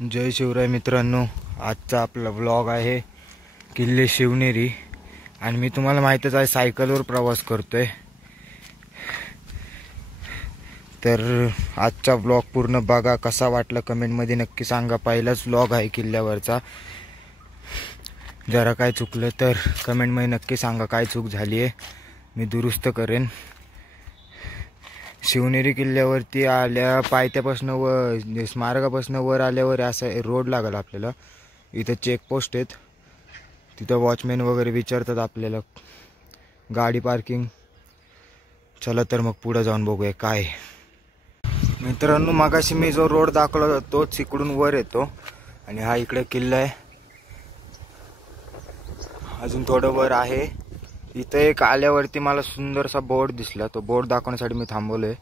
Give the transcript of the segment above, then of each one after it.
जय शिवराय मित्रांनो, आजचा आपला व्लॉग आहे किल्ले शिवनेरी. आणि मी तुम्हाला माहीतच आहे सायकलवर प्रवास करतोय. तर आजचा व्लॉग पूर्ण बघा, कसा वाटला कमेंटमध्ये नक्की सांगा. पहिलाच व्लॉग आहे किल्ल्यावरचा. जरा काय चुकलं तर कमेंटमध्ये नक्की सांगा, काय चूक झाली आहे मी दुरुस्त करेन. शिवनेरी किल्ल्यावरती आल्या पायथ्यापासून व स्मारकापासून वर आल्यावर असा रोड लागला आपल्याला. इथं चेकपोस्ट आहेत, तिथं वॉचमॅन वगैरे विचारतात आपल्याला गाडी पार्किंग. चला तर मग पुढे जाऊन बघूया काय. मित्रांनो, मागाशी मी जो रोड दाखवला होता तोच इकडून वर येतो आणि हा इकडे किल्ला आहे. अजून थोडं वर आहे. इथं एक आल्यावरती मला सुंदरसा बोर्ड दिसला, तो बोर्ड दाखवण्यासाठी मी थांबवलोय.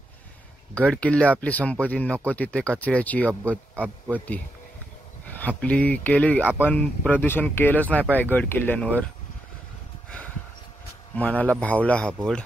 गड किल्ले आपली संपत्ती, नको तिथे कचऱ्याची आपत्ती. आपली केली, आपण प्रदूषण केलंच नाही पाहिजे गड किल्ल्यांवर. मनाला भावला हा बोर्ड.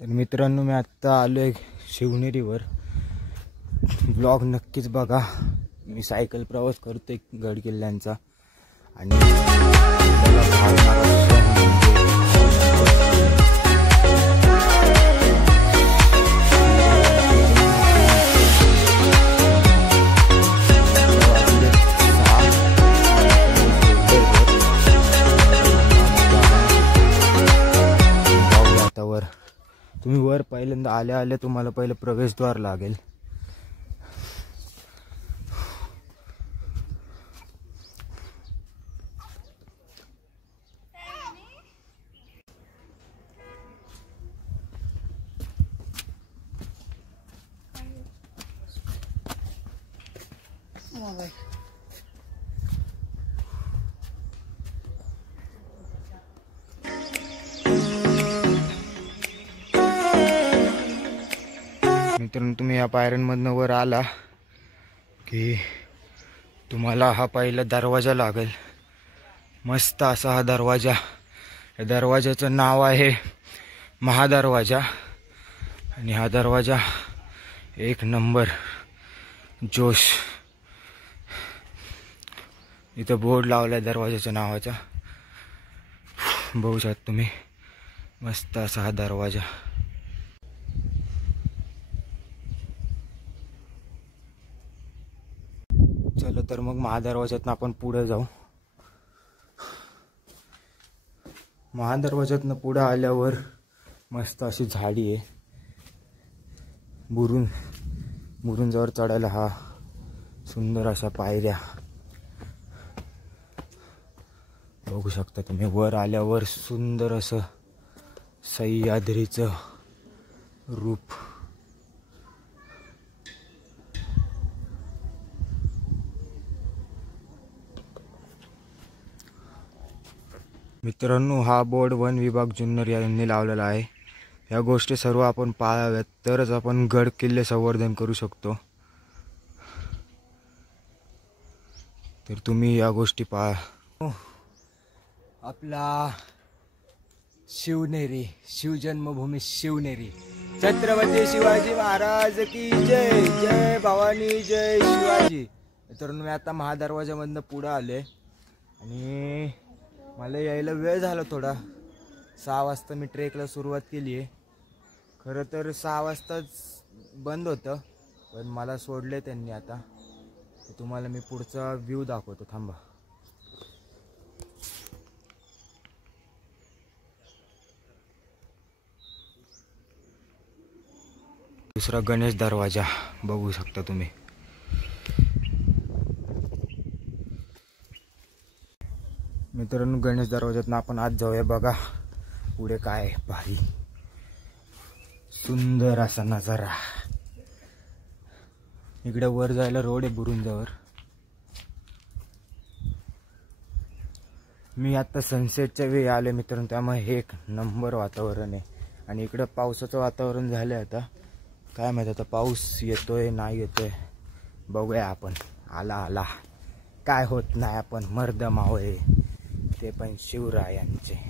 तर मित्रांनो, मी आत्ता आलोय शिवनेरीवर. ब्लॉग नक्कीच बघा. मी सायकल प्रवास करतोय गड किल्ल्यांचा. आणि तुम्ही वर पहिल्यांदा आल्या आल्या तुम्हाला पहिलं प्रवेशद्वार लागेल. मित्रांनो, तुम्ही या पायऱ्यांमधनं वर आला की तुम्हाला हा पहिला दरवाजा लागेल. मस्त असा हा दरवाजा. या दरवाजाचं नाव आहे महादरवाजा. आणि हा दरवाजा एक नंबर जोश. इथं बोर्ड लावलाय दरवाजाच्या नावाचा, बघू शकता तुम्ही. मस्त असा हा दरवाजा. चला तर मग महादरवाज्यातनं आपण पुढे जाऊ. महादरवाज्यातनं पुढे आल्यावर मस्त अशी झाडी आहे. बुरुंजावर चढायला हा सुंदर अशा पायऱ्या बघू शकता तुम्ही. वर आल्यावर सुंदर असं सह्याद्रीचं रूप. मित्रांनो, हा बोर्ड वन विभाग जुन्नर यांनी लावलेला आहे. या गोष्टी सर्व आपण पाळाव्यात, तरच आपण गड किल्ले संवर्धन करू शकतो. तर तुम्ही या गोष्टी पाळा. आपला शिवनेरी, शिवजन्मभूमी शिवनेरी. छत्रपती शिवाजी महाराज की जय. जय भवानी, जय शिवाजी. मित्रांनो, मी आता महादरवाजामधनं पुढे आले आणि मला यायला वेळ झाला थोडा. 6 वाजता मी ट्रेकला सुरुवात केली आहे. खरं तर 6 वाजताच बंद होतं, पण मला सोडले त्यांनी. आता तुम्हाला मी पुढचा व्ह्यू दाखवतो, थांबा. दुसरा गणेश दरवाजा बघू शकता तुम्ही. मित्रांनो, गणेश दरवाज्यातनं आपण आज जाऊया. बघा पुढे काय भारी सुंदर असा नजारा. इकडे वर जायला रोड आहे बुरुंजावर. मी आता सनसेटच्या वेळी आले मित्रांनो, त्यामुळे हे एक नंबर वातावरण आहे. आणि इकडं पावसाचं वातावरण झालं आहे. आता काय माहिती आता पाऊस येतोय नाही येतोय, बघूया आपण. आला काय होत नाही, आपण मर्द मावळे ते पण शिवरायांचे.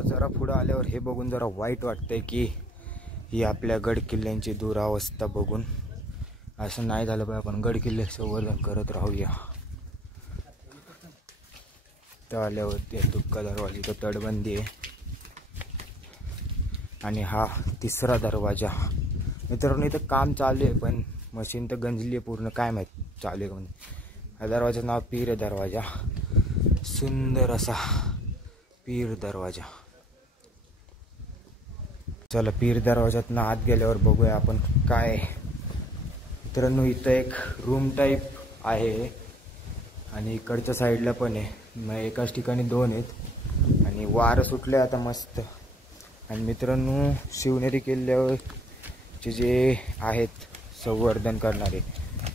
जरा पुढं आल्यावर हे बघून जरा वाईट वाटतंय की ही आपल्या गड किल्ल्यांची दुरावस्था बघून. असं नाही झालं पाहिजे, आपण गड किल्ले संवर्धन करत राहूया. तर आल्यावरती तुक्का दरवाजा, तो तटबंदी आहे. आणि हा तिसरा दरवाजा मित्रांनो. इथं काम चालू आहे पण मशीन तर गंजली आहे पूर्ण, काय माहित चालू आहे म्हणजे. या दरवाजाचं नाव पीर दरवाजा. सुंदर असा पीर दरवाजा. चला पीर दरवाजातनं आत गेल्यावर बघूया आपण काय. मित्रांनो इथं एक रूम टाईप आहे आणि इकडच्या साईडला पण आहे. मग एकाच ठिकाणी दोन आहेत आणि वारं सुटले आता मस्त. आणि मित्रांनो शिवनेरी किल्ल्यावरचे जे आहेत संवर्धन करणारे,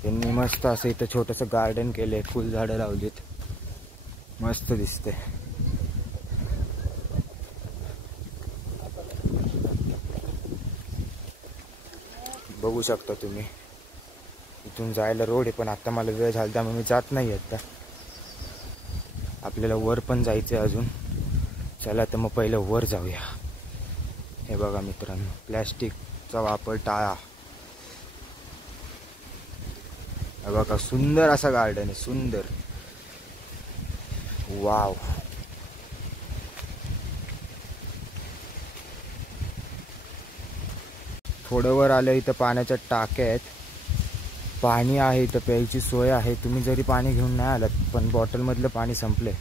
त्यांनी मस्त असं इथं छोटंसं गार्डन केलं आहे, फुलझाडं लावलीत, मस्त दिसते. बघू शकता तुम्ही. इथून जायला रोड आहे पण आता मला वेळ झाला त्यामुळे मी जात नाही आता. आपल्याला वर पण जायचं आहे अजून. चला तर मग पहिलं वर जाऊया. हे बघा मित्रांनो, प्लॅस्टिकचा वापर टाळा. हे बघा सुंदर असा गार्डन आहे, सुंदर. वाव. थोडं वर आलं इथं पाण्याच्या टाक्या आहेत, पाणी आहे इथं, प्यायची सोय आहे. तुम्ही जरी पाणी घेऊन नाही आलात पण बॉटलमधलं पाणी संपले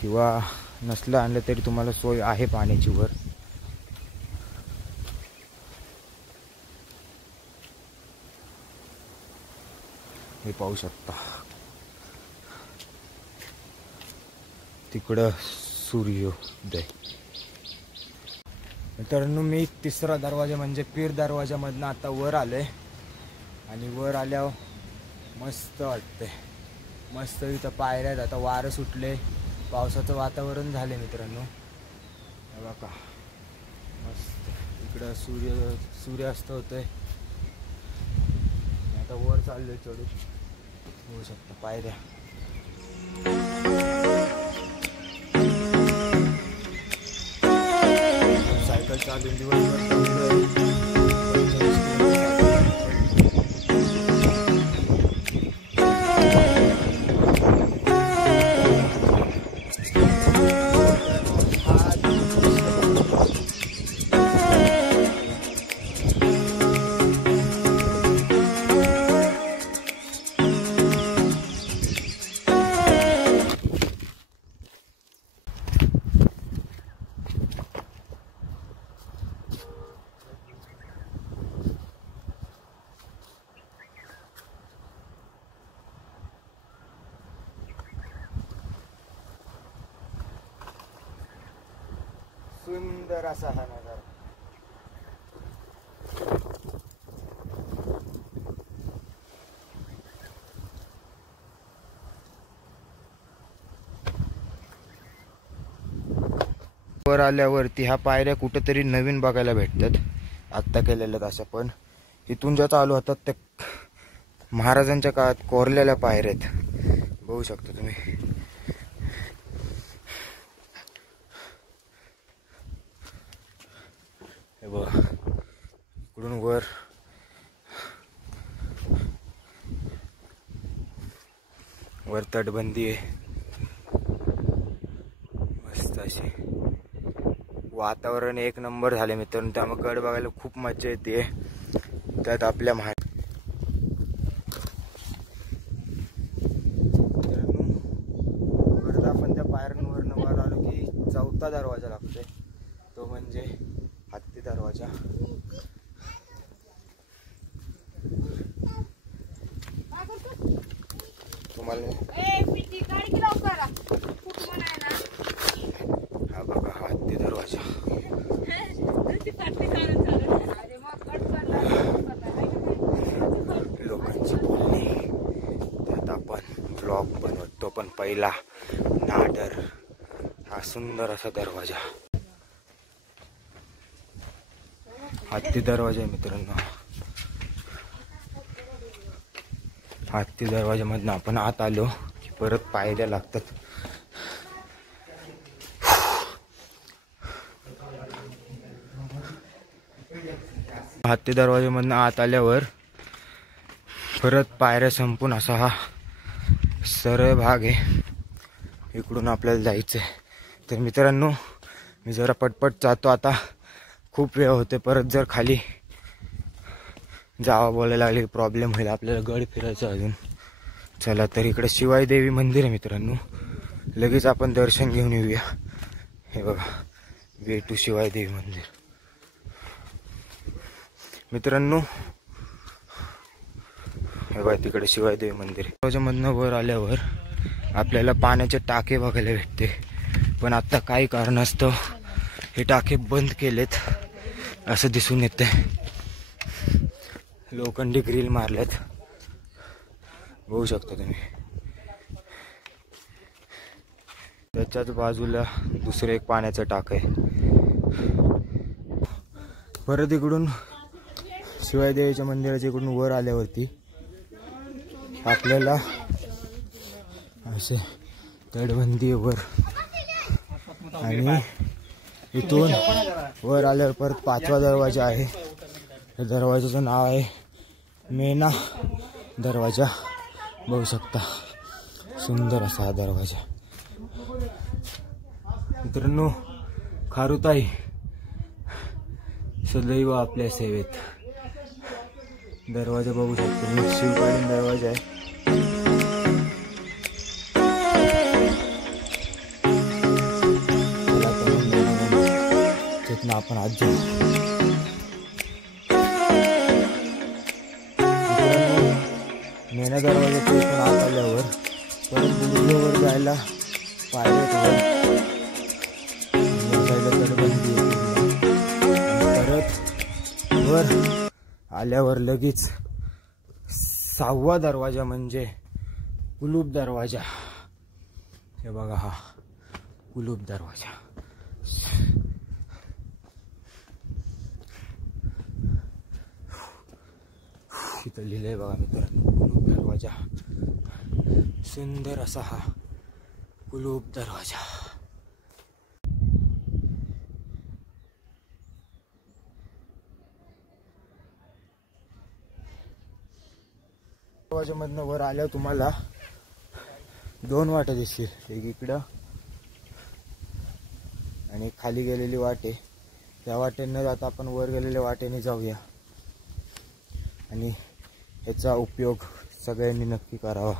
किंवा नसलं आणलं तरी तुम्हाला सोय आहे पाण्याची वर. हे पाहू शकता. तिकडं सूर्योदय. मित्रांनो मी तिसरा दरवाजा म्हणजे पीर दरवाजामधनं आता वर आलोय. आणि वर आल्यावर मस्त वाटते, मस्त. इथं पायऱ्या आहेत, आता वारं सुटले, पावसाचं वातावरण झाले मित्रांनो. हे बघा मस्त. इकडं सूर्यास्त होतोय. आता वर चाललोय चढून, होऊ शकतं पायऱ्या. सायकल चालून दिवसभर सुंदर असा हा नजारा. वर आल्यावरती ह्या पायऱ्या कुठेतरी नवीन बघायला भेटतात, आत्ता केलेल्या अशा. पण इथून ज्या चालू होतात त्या महाराजांच्या काळात कोरलेल्या पायऱ्या आहेत, बघू शकता तुम्ही. हे बघा इकडून वर तटबंदी आहे मस्त अशी. वातावरण एक नंबर झाले मित्रांनो, त्यामुळे गड बघायला खूप मजा येते. त्यात आपल्या परत आपण त्या पायऱ्यांवरनं वर आलो की चौथा दरवाजा लागतोय, तो म्हणजे हत्ती दरवाजा. तुम्हाला हा बघा हत्ती दरवाजा. पहिला नाडर, हा सुंदर असा दरवाजा, हत्ती दरवाजा आहे मित्रांनो. हत्ती दरवाजामधनं आपण आत आलो की परत पाय द्या लागतात. हत्ती दरवाजामधनं आत आल्यावर परत पायऱ्या संपून असा हा सरळ भाग आहे. इकडून आपल्याला जायचं आहे. तर मित्रांनो मी जरा पटपट जातो आता, खूप वेळ होते. परत जर खाली जावा बोलायला लागले प्रॉब्लेम होईल, आपल्याला गड फिरायचं अजून. चला तर इकडे शिवाई देवी मंदिर आहे मित्रांनो, लगेच आपण दर्शन घेऊन येऊया. हे बघा वे टू शिवाई देवी मंदिर मित्रांनो. हे बघा तिकडे शिवाई देवी मंदिर. त्याच्यामधनं वर आल्यावर आपल्याला पाण्याचे टाके बघायला भेटते, पण आता काही कारणास्तव हे टाके बंद केलेत असं दिसून येते. लोखंडी ग्रिल मारलेत, बघू शकता तुम्ही. त्याच्याच बाजूला दुसरं एक पाण्याचं टाक आहे. परत इकडून शिवाई देवीच्या मंदिराच्या इकडून वर आल्यावरती आपल्याला असे तटबंदी वर, आणि इथून वर आल्यावर परत 5वा दरवाजा आहे. या दरवाजाचं नाव आहे मेना दरवाजा, बघू शकता सुंदर असा हा दरवाजा. मित्रांनो खारुताई सदैव आपल्या सेवेत. दरवाजा बघू शकतो, शिवकालीन दरवाजा आहे. तिथनं आपण आज जाऊ. मेना दरवाजाच्या इथून आत आल्यावर परत बुरुजावर जायला पायऱ्या, तटबंदी, परत वर आल्यावर लगेच 6वा दरवाजा म्हणजे कुलूप दरवाजा. हे बघा हा कुलूप दरवाजा. इथं लिहिलंय बघा मित्रांनो कुलूप दरवाजा. सुंदर असा हा कुलूप दरवाजा. दरवाजामधनं वर आल्यावर तुम्हाला 2 वाटा दिसतील, एक इकडं आणि खाली गेलेली वाटे. त्या वाटेनं जाता आपण वर गेलेल्या वाटेने जाऊया, आणि ह्याचा उपयोग सगळ्यांनी नक्की करावा.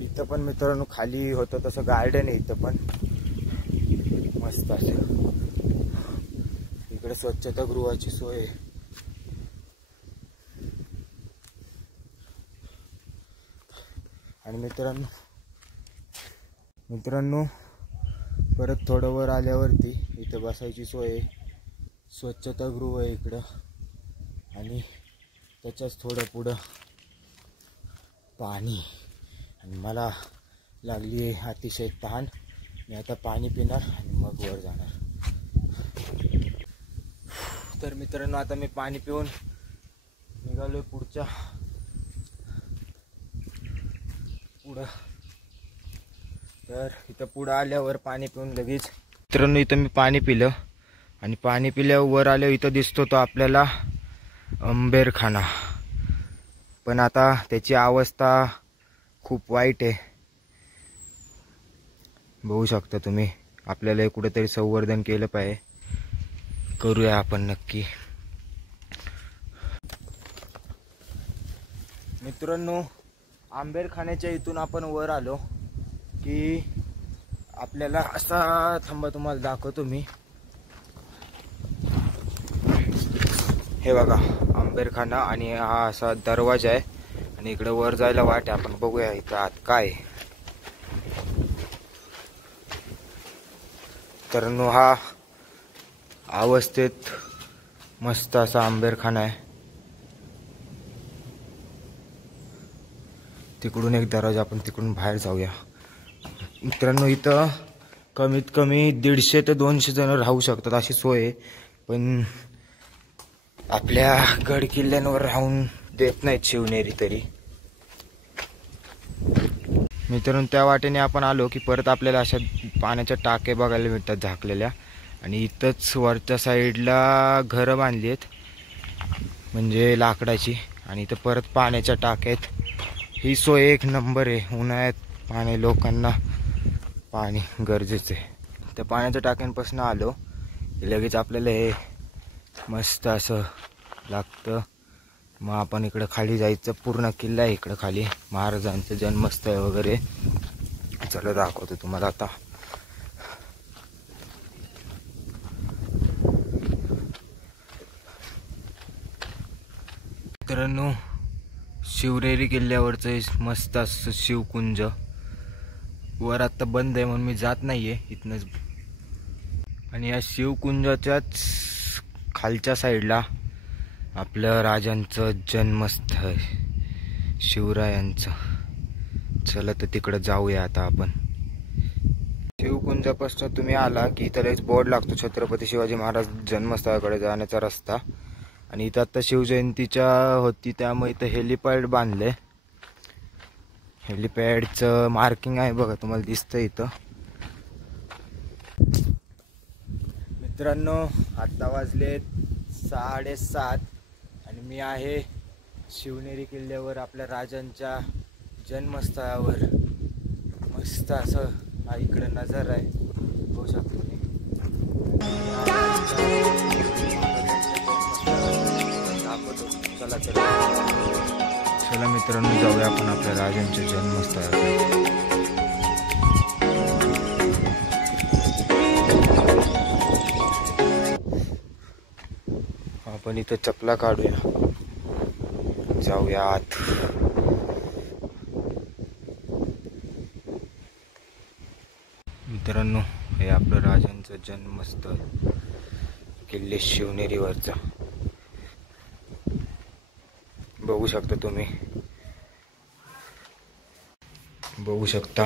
इथं पण मित्रांनो खाली होतं तसं गार्डन आहे, इथं पण मस्त असं. इकडे स्वच्छतागृहाची सोय आहे. आणि मित्रांनो परत थोडं वर आल्यावरती इथं बसायची सोय आहे, स्वच्छतागृह आहे इकडं, आणि त्याच्याच थोडं पुढं पाणी. आणि मला लागली आहे अतिशय तहान, मी आता पाणी पिणार आणि मग वर जाणार. तर मित्रांनो आता मी पाणी पिऊन निघालोय पुढं. तर इथं पुढं आल्यावर पाणी पिऊन लगेच मित्रांनो इथं मी पाणी पिलं, आणि पाणी पिल्यावर वर आल्यावर इथं दिसतो तो आपल्याला अंबेरखाना. पण आता त्याची अवस्था खूप वाईट आहे, बघू शकता तुम्ही. आपल्याला कुठेतरी संवर्धन केलं पाहिजे, करूया आपण नक्की. मित्रांनो आंबेरखान्याच्या इथून आपण वर आलो की आपल्याला असा, थांबा तुम्हाला दाखवतो मी. हे बघा आंबेरखाना, आणि हा असा दरवाजा आहे, आणि इकडे वर जायला वाट आहे. आपण बघूया इथं आत काय. तर हा अवस्थेत मस्त असा आंबेरखाना आहे. तिकडून एक दरवाजा, आपण तिकडून बाहेर जाऊया. मित्रांनो इथं कमीत कमी 150 ते 200 जण राहू शकतात अशी सोय आहे. पण आपल्या गड किल्ल्यांवर राहून देत नाहीत शिवनेरी तरी. मित्रांनो त्या वाटेने आपण आलो की परत आपल्याला अशा पाण्याच्या टाके बघायला मिळतात झाकलेल्या. आणि इथंच वरच्या साईडला घरं बांधली आहेत म्हणजे लाकडाची. आणि इथं परत पाण्याच्या टाक्यात. ही सोय एक नंबर आहे. उन्हाळ्यात पाणी, लोकांना पाणी गरजेचं आहे. त्या पाण्याच्या टाक्यांपासून आलो लगेच आपल्याला हे मस्त असं लागतं. मग आपण इकडं खाली जायचं. पूर्ण किल्ला आहे इकडं खाली, महाराजांचं जन्मस्थळ वगैरे. चला दाखवतो तुम्हाला आता. मित्रांनो शिवनेरी किल्ल्यावरचं मस्त असं शिवकुंज वर आता बंद आहे म्हणून मी जात नाहीये इथनंच. आणि या शिवकुंजाच्याच खालच्या साईडला आपलं राजांचं जन्मस्थळ शिवरायांचं. चला तर तिकडं जाऊया आता आपण. शिवकुंजापासून तुम्ही आला की इथं एक बोर्ड लागतो, छत्रपती शिवाजी महाराज जन्मस्थळाकडे जाण्याचा रस्ता. आणि इथं आता शिवजयंतीच्या होती त्यामुळे इथं हेलिपॅड बांधले. हेलिपॅडचं मार्किंग आहे बघा, तुम्हाला दिसतं इथं. मित्रांनो आता वाजले 7:30 आणि मी आहे शिवनेरी किल्ल्यावर, आपल्या राजांच्या जन्मस्थळावर. मस्त असं हा इकडं नजारा आहे, बघू शकतो मी. चला मित्रांनो जाऊया आपण आपल्या राजांच्या जन्मस्थळाकडे. आपण इथं चपला काढूया, जाऊया आत. मित्रांनो हे आपलं राजांचं जन्मस्थळ किल्ले शिवनेरीवरचा. बघू शकता तुम्ही, बघू शकता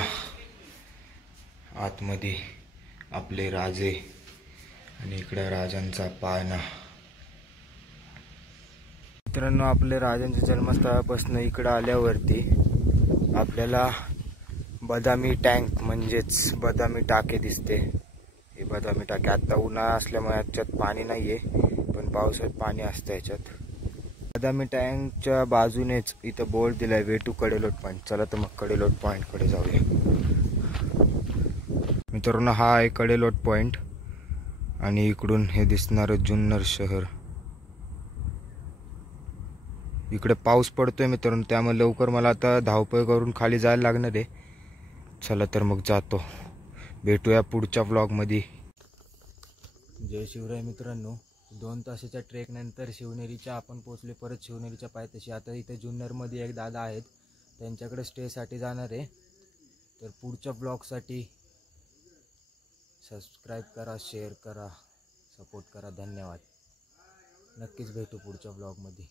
आतमध्ये आपले राजे आणि इकडे राजांचा पाळणा. मित्रांनो आपले राजांच्या जन्मस्थळापासून इकडं आल्यावरती आपल्याला बदामी टँक म्हणजेच बदामी टाके दिसते. हे बदामी टाके आता उन्हाळा असल्यामुळे याच्यात पाणी नाहीये, पण पावसाळ्यात पाणी असतं याच्यात. बदामी टँकच्या बाजूनेच इथं बोर्ड दिलाय वे टू कडेलोट पॉईंट. चला तर मग कडेलोट पॉईंट कडे जाऊया. मित्रांनो हा आहे कडेलोट पॉईंट आणि इकडून हे दिसणारं जुन्नर शहर. इकडे पाऊस पडतोय मित्रांनो, त्यामुळे लवकर मला आता धावपळ करून खाली जायला लागणार आहे. चला तर मग जातो, भेटूया पुढच्या व्लॉगमध्ये. जय शिवराय मित्रांनो. 2 तासाच्या ट्रेक नंतर शिवनेरीच्या आपण पोचले परत शिवनेरीच्या पायथ्याशी. आता इथे जुन्नरमध्ये एक दादा आहेत, त्यांच्याकडे स्टेसाठी जाणार आहे. तर पुढच्या ब्लॉगसाठी सबस्क्राईब करा, शेअर करा, सपोर्ट करा. धन्यवाद. नक्कीच भेटू पुढच्या ब्लॉगमध्ये.